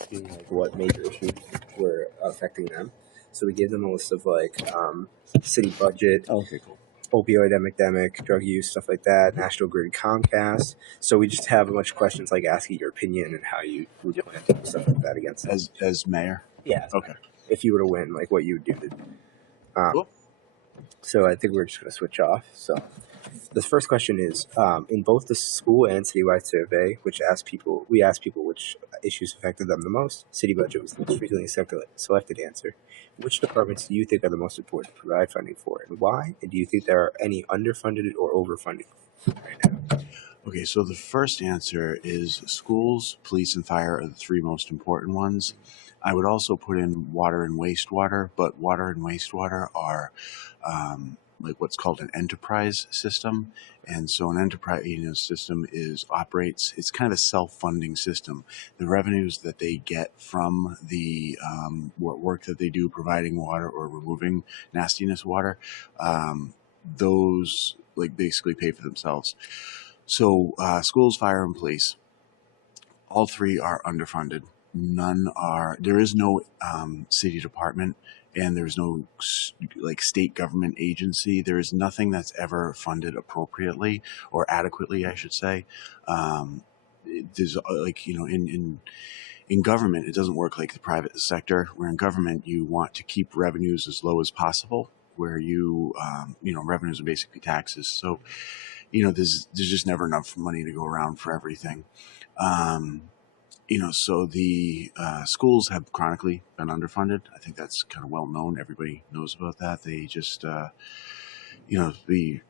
asking like what major issues were affecting them. So we gave them a list of like city budget, Okay, cool. opioid epidemic, drug use, stuff like that, National Grid, Comcast. So we just have a bunch of questions like asking your opinion and how you would plan to do stuff like that against them. As mayor? Yeah. Okay. If you were to win, like what you would do. Cool. So I think we're just going to switch off. So the first question is, in both the school and citywide survey, we asked people which issues affected them the most. City budget was the most frequently selected answer. Which departments do you think are the most important to provide funding for, and why? And do you think there are any underfunded or overfunded right now? Okay, so the first answer is schools, police, and fire are the three most important ones. I would also put in water and wastewater, but water and wastewater are like what's called an enterprise system. And so an enterprise system operates, it's kind of a self-funding system. The revenues that they get from the work that they do providing water or removing nastiness water, those like basically pay for themselves. So schools, fire, and police, all three are underfunded. There is no city department, and there's no like state government agency. There is nothing that's ever funded appropriately or adequately, I should say. There's like, in government, it doesn't work like the private sector, where in government you want to keep revenues as low as possible, where revenues are basically taxes. So, there's just never enough money to go around for everything. So the schools have chronically been underfunded. I think that's kind of well known. Everybody knows about that. They just, the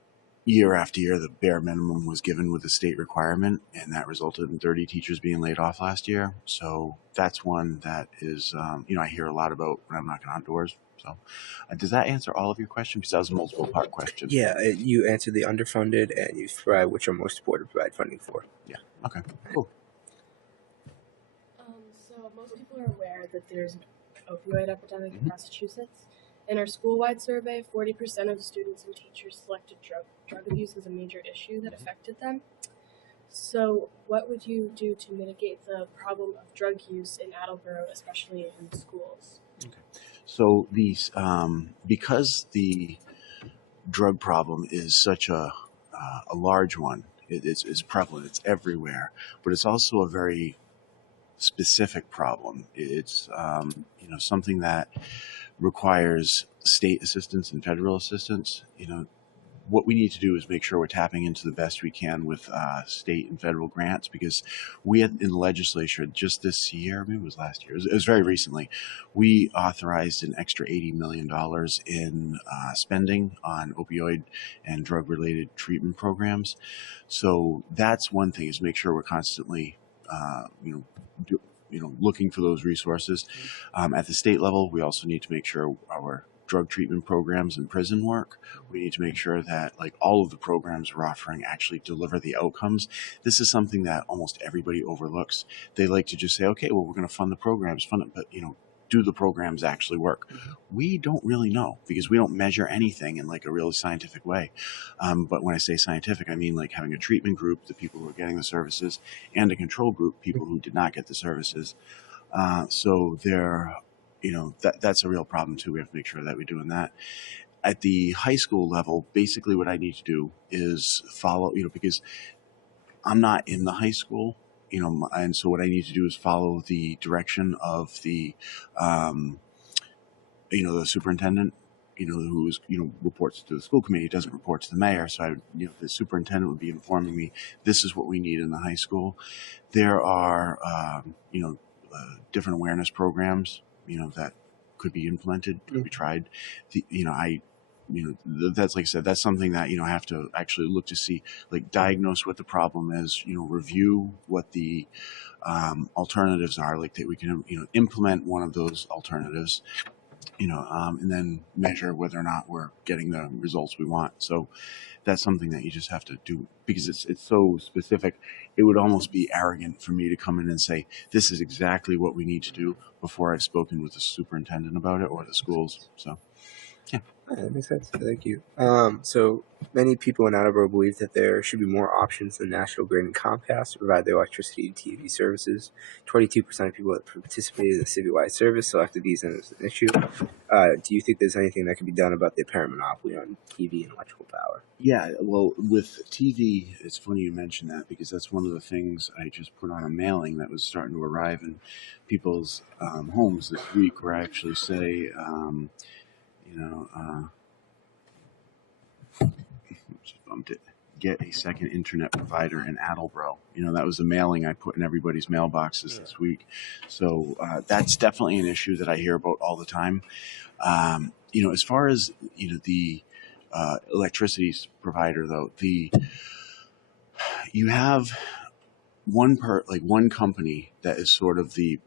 year after year, the bare minimum was given with the state requirement, and that resulted in 30 teachers being laid off last year. So that's one that is, I hear a lot about when I'm knocking on doors. So does that answer all of your questions? Because that was a multiple part question. Yeah, you answered the underfunded, and you provide which are most important to provide funding for. Yeah. Okay. Cool. So most people are aware that there's an opioid epidemic in Massachusetts. In our school-wide survey, 40% of students and teachers selected drug abuse as a major issue that affected them. So what would you do to mitigate the problem of drug use in Attleboro, especially in schools? Okay. So these, because the drug problem is such a large one, it's prevalent, it's everywhere, but it's also a very specific problem. It's something that requires state assistance and federal assistance. What we need to do is make sure we're tapping into the best we can with state and federal grants, because we had in the legislature just this year, maybe it was last year, it was very recently, we authorized an extra $80 million in spending on opioid and drug-related treatment programs. So that's one thing, is make sure we're constantly looking for those resources. At the state level, we also need to make sure our drug treatment programs and prison work, we need to make sure that like all of the programs we're offering actually deliver the outcomes. This is something that almost everybody overlooks. They like to just say, okay, well, we're going to fund the programs, but do the programs actually work? We don't really know, because we don't measure anything in like a really scientific way. But when I say scientific, I mean like having a treatment group, the people who are getting the services, and a control group, people who did not get the services. So that's a real problem too. We have to make sure that we're doing that. At the high school level, basically what I need to do is follow, because I'm not in the high school, and so what I need to do is follow the direction of the, the superintendent, who is, reports to the school committee, doesn't report to the mayor. So the superintendent would be informing me, this is what we need in the high school. There are, different awareness programs, that could be implemented, could be tried. That's like I said, that's something that, I have to actually look to see, like diagnose what the problem is, review what the alternatives are, like that we can, implement one of those alternatives, and then measure whether or not we're getting the results we want. So that's something that you just have to do, because it's so specific. It would almost be arrogant for me to come in and say, this is exactly what we need to do before I've spoken with the superintendent about it or the schools. So That makes sense. Thank you. So many people in Attleboro believe that there should be more options than National Grid and Comcast to provide their electricity and TV services. 22% of people that participated in the citywide service selected these as an issue. Do you think there's anything that can be done about the apparent monopoly on TV and electrical power? Yeah, well, with TV, it's funny you mention that because that's one of the things I just put on a mailing that was starting to arrive in people's homes this week, where I actually say, you know, just bumped it. Get a second internet provider in Attleboro. That was the mailing I put in everybody's mailboxes this week. So that's definitely an issue that I hear about all the time. As far as the electricity provider, though, you have one company that is sort of the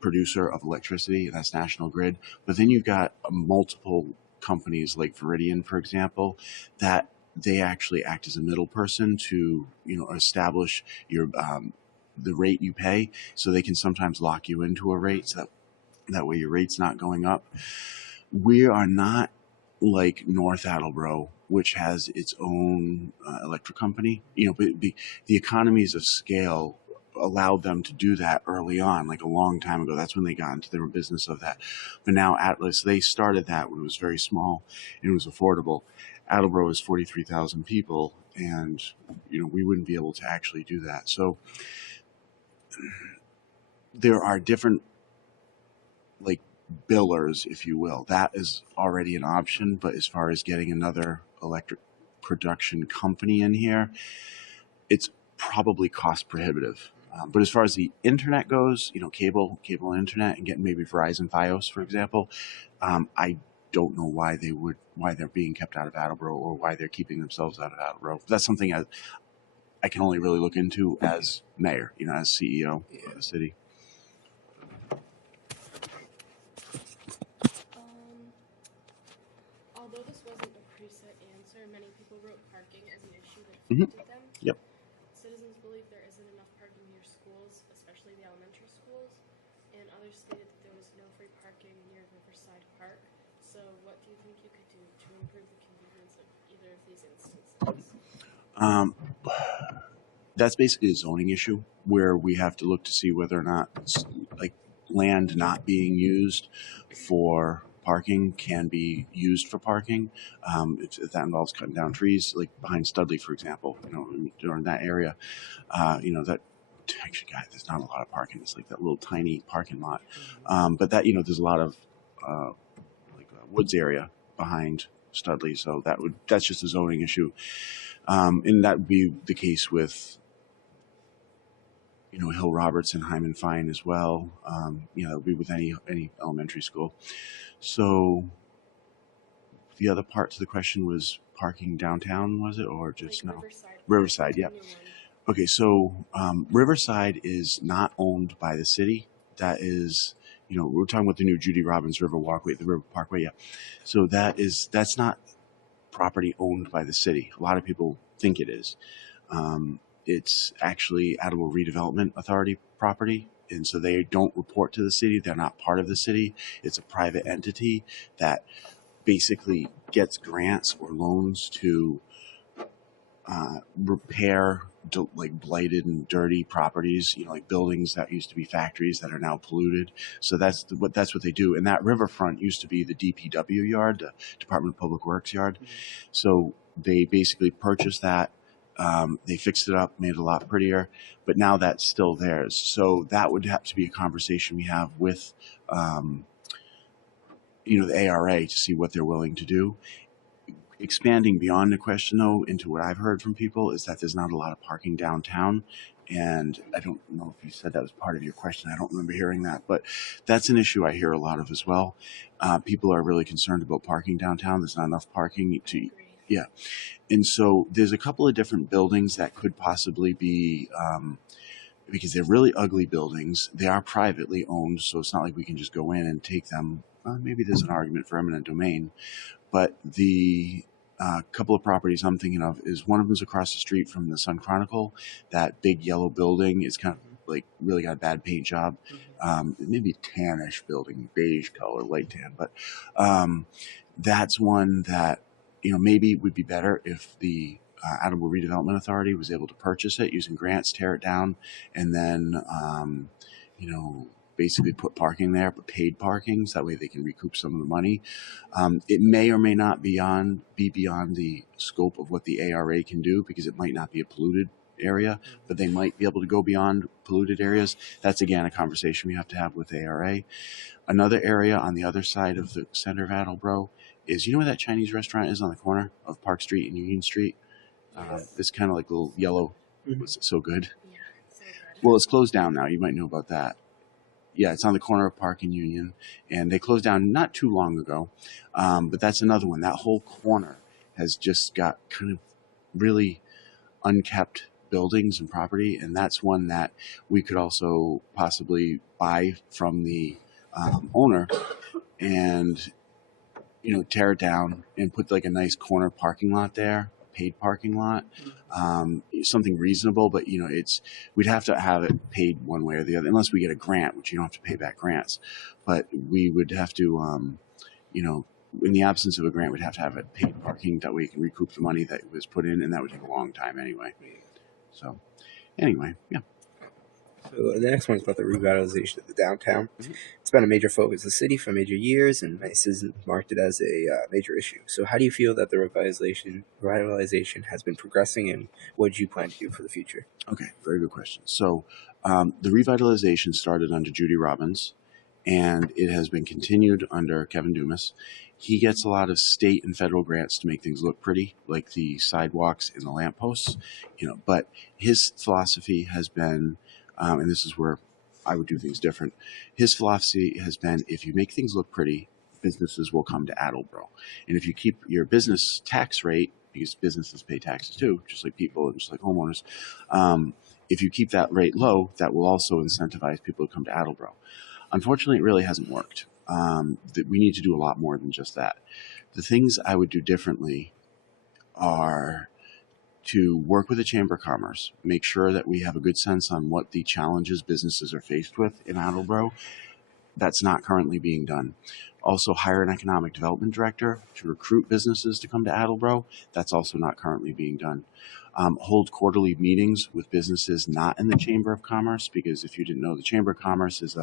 producer of electricity, and that's National Grid. But then you've got multiple companies like Viridian, for example, that they actually act as a middle person to establish your the rate you pay. So they can sometimes lock you into a rate, so that way your rate's not going up. We are not like North Attleboro, which has its own electric company. But the economies of scale allowed them to do that early on, like a long time ago. That's when they got into their business of that. But now Atlas, they started that when it was very small and it was affordable. Attleboro is 43,000 people, and we wouldn't be able to actually do that. So there are different like billers, if you will. That is already an option, but as far as getting another electric production company in here, it's probably cost prohibitive. But as far as the internet goes, cable internet, and getting maybe Verizon Fios, for example, I don't know why they're being kept out of Attleboro, or why they're keeping themselves out of Attleboro. That's something I can only really look into as mayor, as CEO of the city. Although this wasn't a preset answer, many people wrote parking as an issue that affected them. Yep. Citizens believe there isn't enough parking near schools, especially the elementary schools, and others stated that there was no free parking near Riverside Park. So what do you think you could do to improve the convenience of either of these instances? That's basically a zoning issue where we have to look to see whether or not land not being used for parking can be used for parking. If that involves cutting down trees, like behind Studley, for example, during that area, that actually, God, there's not a lot of parking. It's like that little tiny parking lot. But that, there's a lot of woods area behind Studley. So that's just a zoning issue. And that would be the case with Hill Roberts and Hyman Fine as well. It would be with any elementary school. So the other part to the question was parking downtown, was it, or just no? Riverside, yeah. Okay, so Riverside is not owned by the city. That is, we're talking about the new Judy Robbins River Walkway, the River Parkway, yeah. So that's not property owned by the city. A lot of people think it is. It's actually Attleboro Redevelopment Authority property, and so they don't report to the city. They're not part of the city. It's a private entity that basically gets grants or loans to repair blighted and dirty properties, like buildings that used to be factories that are now polluted. So that's what they do. And that riverfront used to be the DPW yard, the Department of Public Works yard. So they basically purchased that. They fixed it up, made it a lot prettier, but now that's still theirs. So that would have to be a conversation we have with, the ARA to see what they're willing to do. Expanding beyond the question, though, into what I've heard from people is that there's not a lot of parking downtown. And I don't know if you said that was part of your question. I don't remember hearing that, but that's an issue I hear a lot of as well. People are really concerned about parking downtown. There's not enough parking to, yeah. And so there's a couple of different buildings that could possibly be, because they're really ugly buildings. They are privately owned, so it's not like we can just go in and take them. Maybe there's an argument for eminent domain. But the couple of properties I'm thinking of is one of them's across the street from the Sun Chronicle. That big yellow building is kind of like really got a bad paint job. Maybe tannish building, beige color, light tan. But That's one that, maybe would be better if the Attleboro Redevelopment Authority was able to purchase it using grants, tear it down, and then, basically put parking there, but paid parking, so that way they can recoup some of the money. It may or may not be beyond the scope of what the ARA can do, because it might not be a polluted area, but they might be able to go beyond polluted areas. That's, again, a conversation we have to have with ARA. Another area on the other side of the center of Attleboro is, where that Chinese restaurant is on the corner of Park Street and Union Street? It's kind of like a little yellow. Was so good? Yeah, so good. Well, it's closed down now. You might know about that. Yeah, it's on the corner of Park and Union, and they closed down not too long ago. But that's another one. That whole corner has just got kind of really unkept buildings and property, and that's one that we could also possibly buy from the owner and tear it down and put like a nice corner parking lot there, a paid parking lot, something reasonable, but we'd have to have it paid one way or the other, unless we get a grant, which you don't have to pay back grants, but we would have to in the absence of a grant, we'd have to have it paid parking, that way you can recoup the money that was put in, and that would take a long time anyway. So anyway, yeah. So the next one is about the revitalization of the downtown. It's been a major focus of the city for major years, and ICE has marked it as a major issue. So how do you feel that the revitalization has been progressing, and what do you plan to do for the future? Okay, very good question. So the revitalization started under Judy Robbins, and it has been continued under Kevin Dumas. He gets a lot of state and federal grants to make things look pretty, like the sidewalks and the lampposts, but his philosophy has been, and this is where I would do things different. His philosophy has been, if you make things look pretty, businesses will come to Attleboro. And if you keep your business tax rate, because businesses pay taxes too, just like people and just like homeowners, if you keep that rate low, that will also incentivize people to come to Attleboro. Unfortunately, it really hasn't worked. We need to do a lot more than just that. The things I would do differently are to work with the Chamber of Commerce, make sure that we have a good sense on what the challenges businesses are faced with in Attleboro. That's not currently being done. Also, hire an economic development director to recruit businesses to come to Attleboro. That's also not currently being done. Hold quarterly meetings with businesses not in the Chamber of Commerce, because if you didn't know, the Chamber of Commerce is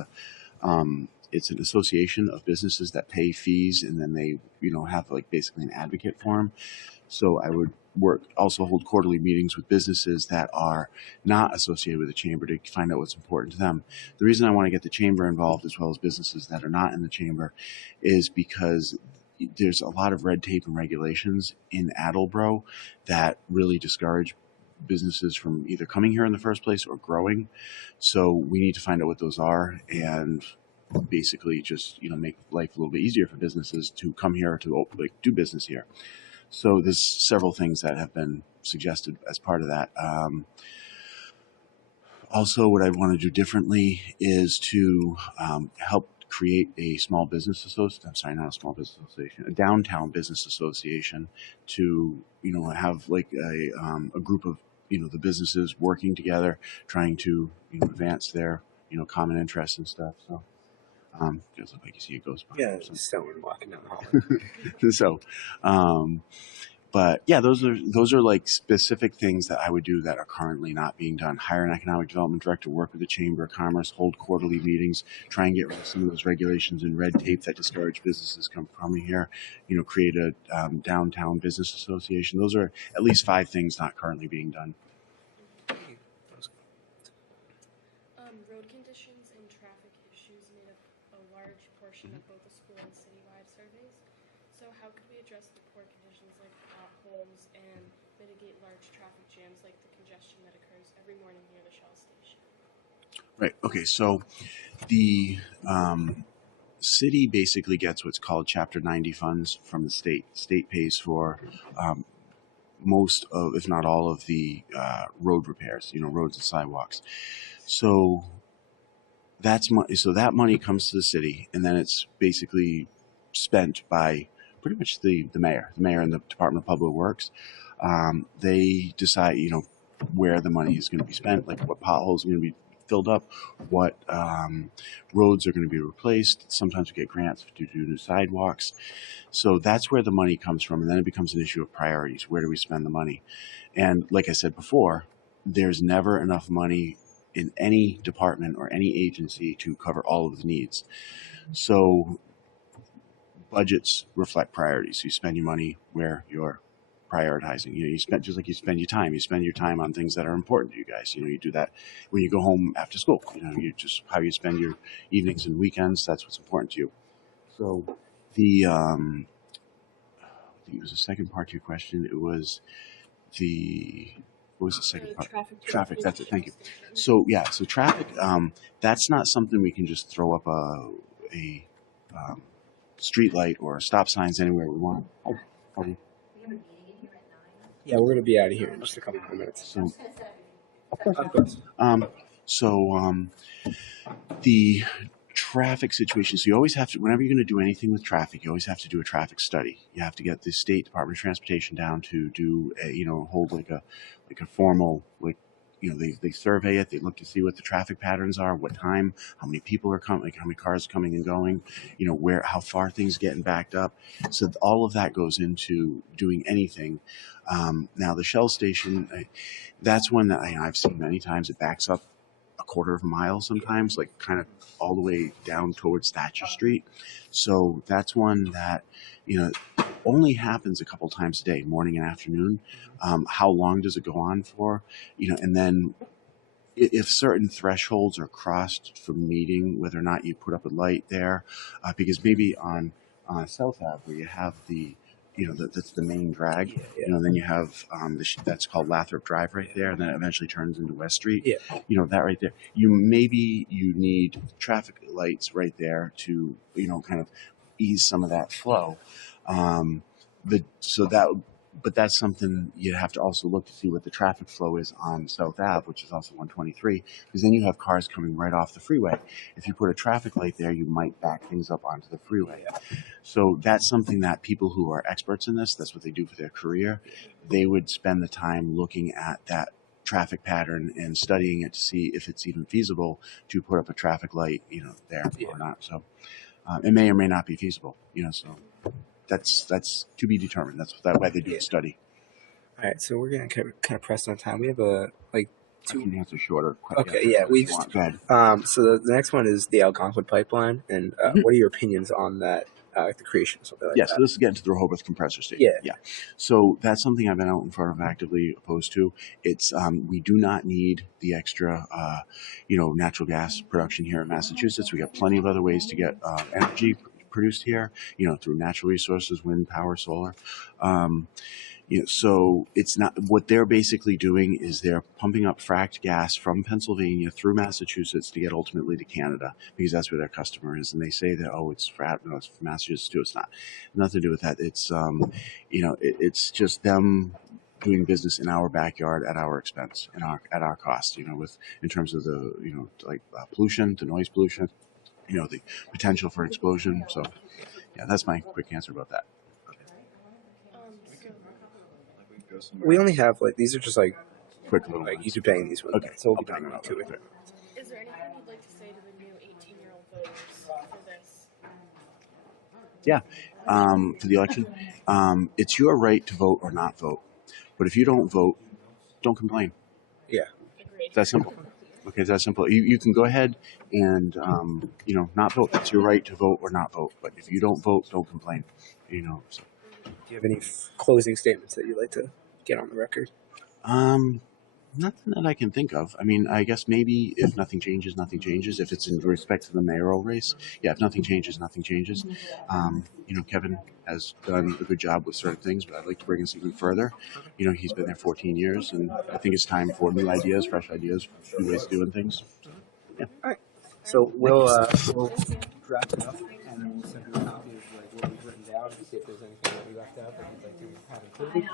it's an association of businesses that pay fees, and then they have like basically an advocate for them. So I would also hold quarterly meetings with businesses that are not associated with the Chamber to find out what's important to them. The reason I want to get the Chamber involved, as well as businesses that are not in the Chamber, is because there's a lot of red tape and regulations in Attleboro that really discourage businesses from either coming here in the first place or growing. So we need to find out what those are, and basically just make life a little bit easier for businesses to come here to do business here. So there's several things that have been suggested as part of that. Also, what I want to do differently is to help create a small business association. I'm sorry, not a small business association, a downtown business association, to have like a group of the businesses working together, trying to advance their common interests and stuff. So. Just look like you see a ghost. Yeah, just someone walking down the hall. So, but yeah, those are like specific things that I would do that are currently not being done. Hire an economic development director, work with the Chamber of Commerce, hold quarterly meetings, try and get rid of some of those regulations and red tape that discourage businesses from coming here. Create a downtown business association. Those are at least 5 things not currently being done. Road conditions and traffic issues made up a large portion of both the school and citywide surveys. So how could we address the poor conditions like potholes and mitigate large traffic jams like the congestion that occurs every morning near the Shell station? Right. Okay. So the city basically gets what's called Chapter 90 funds from the state. State pays for most of, if not all of, the road repairs, roads and sidewalks. So that money comes to the city, and then it's basically spent by pretty much the mayor and the Department of Public Works. They decide, where the money is going to be spent, like what potholes are going to be filled up, what roads are going to be replaced. Sometimes we get grants to do new sidewalks. So that's where the money comes from, and then it becomes an issue of priorities. Where do we spend the money? And like I said before, there's never enough money in any department or any agency to cover all of the needs. So budgets reflect priorities. You spend your money where you're prioritizing. You spend, just like you spend your time. You spend your time on things that are important to you guys. You do that when you go home after school. You just how you spend your evenings and weekends. That's what's important to you. So the I think it was the second part to your question. It was what was the second part? Traffic. That's it. Thank you. So yeah. So traffic. That's not something we can just throw up a street light or stop signs anywhere we want. Yeah, we're gonna be out of here in just a couple more minutes. So, Of course. The traffic situation. So you always have to, whenever you're going to do anything with traffic, you always have to do a traffic study. You have to get the State Department of Transportation down to do, hold like a formal, they survey it. They look to see what the traffic patterns are, what time, how many people are coming, like how many cars are coming and going, how far things getting backed up. So all of that goes into doing anything. Now the Shell station, that's one that I've seen many times. It backs up a quarter of a mile sometimes, like kind of all the way down towards Thatcher Street. So that's one that, only happens a couple times a day, morning and afternoon. How long does it go on for? And then if certain thresholds are crossed from meeting, whether or not you put up a light there, because maybe on South Ave where you have that's the main drag. Then you have that's called Lathrop Drive right there, and then it eventually turns into West Street. Yeah. That right there. You need traffic lights right there to kind of ease some of that flow. But that's something you have to also look to see what the traffic flow is on South Ave, which is also 123, because then you have cars coming right off the freeway. If you put a traffic light there, you might back things up onto the freeway. So that's something that people who are experts in this, that's what they do for their career, they would spend the time looking at that traffic pattern and studying it to see if it's even feasible to put up a traffic light, there or not. So it may or may not be feasible, so that's to be determined. That's why they do a study. All right, so we're gonna kind of press on time. We have two. I can answer shorter questions. Okay, yeah, we just go ahead. So the next one is the Algonquin pipeline, and what are your opinions on that? The creation of something like that. So this is getting to the Rehoboth compressor station. Yeah. So that's something I've been out in front of actively opposed to. It's we do not need the extra, natural gas production here in Massachusetts. We got plenty of other ways to get energy produced here, through natural resources, wind power, solar. So it's not, what they're basically doing is they're pumping up fracked gas from Pennsylvania through Massachusetts to get ultimately to Canada, because that's where their customer is. And they say that, it's from Massachusetts too. It's not, nothing to do with that. It's, it's just them doing business in our backyard at our expense and at our cost, in terms of the, pollution, the noise pollution, the potential for explosion. So yeah, that's my quick answer about that. We only have these are just Quick little YouTube banging these ones. Okay, so we'll be banging out too. Is there anything you'd like to say to the new 18-year-old voters for this? Yeah, for the election, it's your right to vote or not vote. But if you don't vote, don't complain. Yeah, Agreed. That's simple. Okay, that's simple. You can go ahead and not vote. It's your right to vote or not vote. But if you don't vote, don't complain. So. Do you have any closing statements that you'd like to get on the record? Nothing that I can think of. I mean, I guess maybe if nothing changes, nothing changes. If it's in respect to the mayoral race, yeah, if nothing changes, nothing changes. Kevin has done a good job with certain things, but I'd like to bring us even further. He's been there 14 years, and I think it's time for new ideas, fresh ideas, new ways of doing things. Yeah. All right. So we'll draft it up, and then we'll send you a copy of what we've written down to see if there's anything that we left out that you'd like to have included.